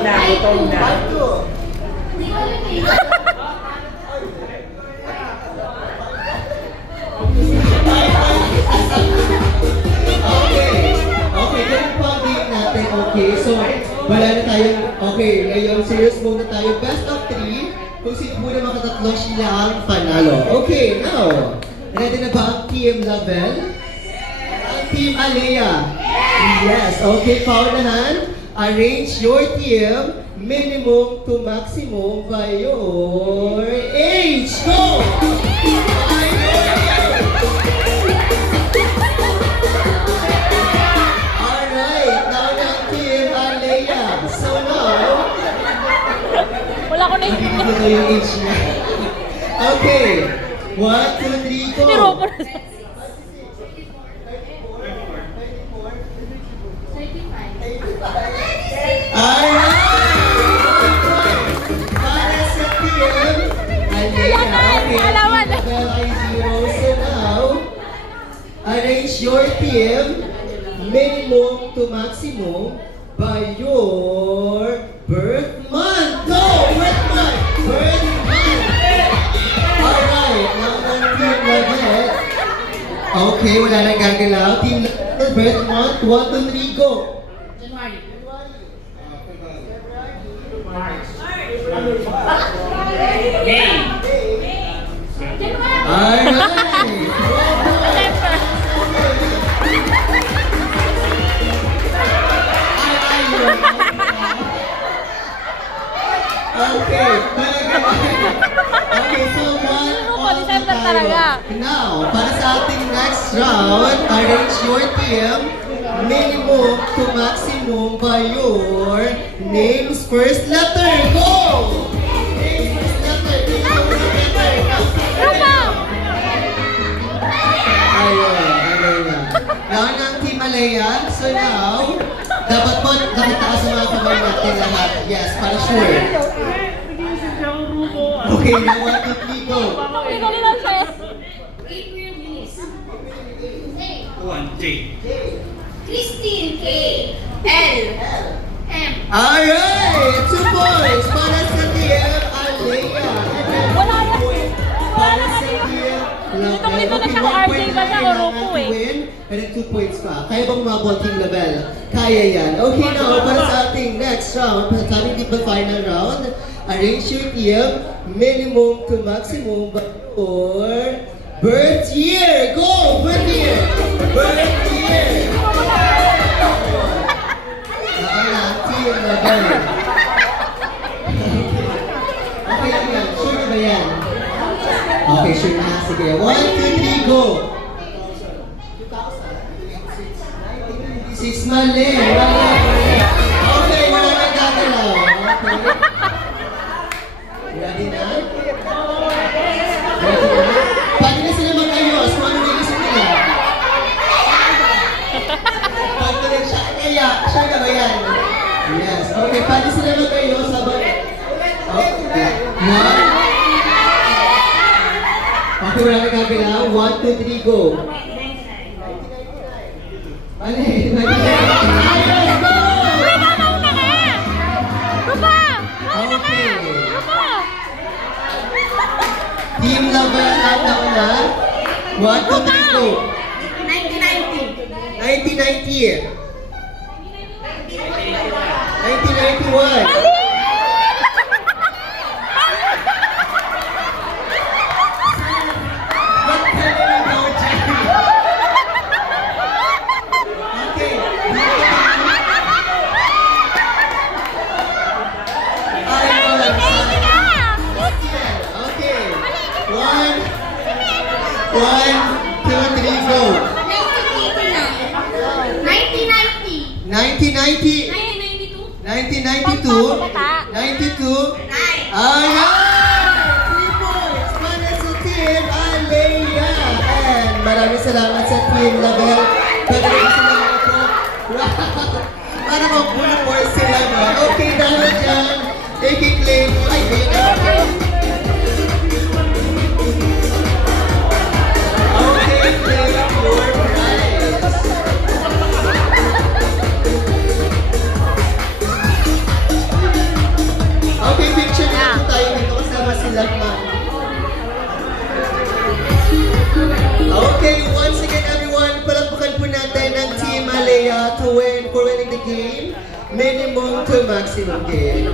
na, gutom na. Okay, ganun po ang date natin. Okay, so wala na tayong, okay, ngayon serious mode na tayo. Best of 3, kung sino muna makatatlo sila ang panalo. Okay, now, ready na ba ang team Label? Ang team Alea? Yes, okay, paunahan. Arrange your team minimum to maximum by your age. Go! Alright, now ng team Alea. So now, Wala ko na hindi ko yung age niya. Okay, 1, 2, 3, go! Pero po na. Para sa team, Alea, Alawan. level ay 0. So now, arrange your team minimum to maximum by your birth month. Go! Birth month! Birth month! Alright, now ng team level. Okay, wala nang gagalaw. Team level, birth month, 1, 2, 3, go! Alright! Okay, okay, so one on December tayo. talaga. Now, para sa ating next round, arrange your team minimum to maximum by your name's first letter. Go! Name's first letter. Name's first letter. Ayun na. Now, ng Team Alea. So now, dapat po nakitaas ang mga kamay natin lahat. Yes, para sure. Okay, now 1, 2, 3, go. Hindi lang siya. Christine K. L. M. Alright! 2 points para sa Team Alea. Wala yan. Para sa Team Itong dito na siya kung Label. RJ ba siya o Roku eh. Win, and then 2 points pa. Kaya bang umabot Team Label? Kaya yan. Okay, now, para sa ating next round, para sa ating di ba final round, arrange your team minimum to maximum by your birth year. Go! Birth year! Birth year! Team Label. Okay lang yan. Sure na ba yan? Okay, sure na. Sige. 1, 2, 3, go! 6 mali. Okay, wala nang gagalaw. Okay. Ready na? Ready na? Pwede na sila mag-ayos kung ano may gusto nila. Pwede na siya. Kaya, sure na ba yan? Yes. Okay, pwede sila mag-ayos habang... Okay. One. Okay, wala nang gagalaw. 1, 2, 3, go. Mali. Mali. Ayos, go! Okay. Team Label out na una. 1, 2, 3, go. 1990. 1991. Ba't ka na ikaw, Jenny? Okay. Ayun. Okay. 1, 2, 3, go. 1990. 1992. 92. Ayan! 3 points para sa Team Alea. And maraming salamat sa Team Label. Pwede rin sila ako. Wow! Para mag-full force sila, no? Okay, dahil dyan, i-claim. Ay, okay. Okay, claim your prize. Okay, once again everyone, palakpakan po natin ang Team Alea to win for winning the game, minimum to maximum game.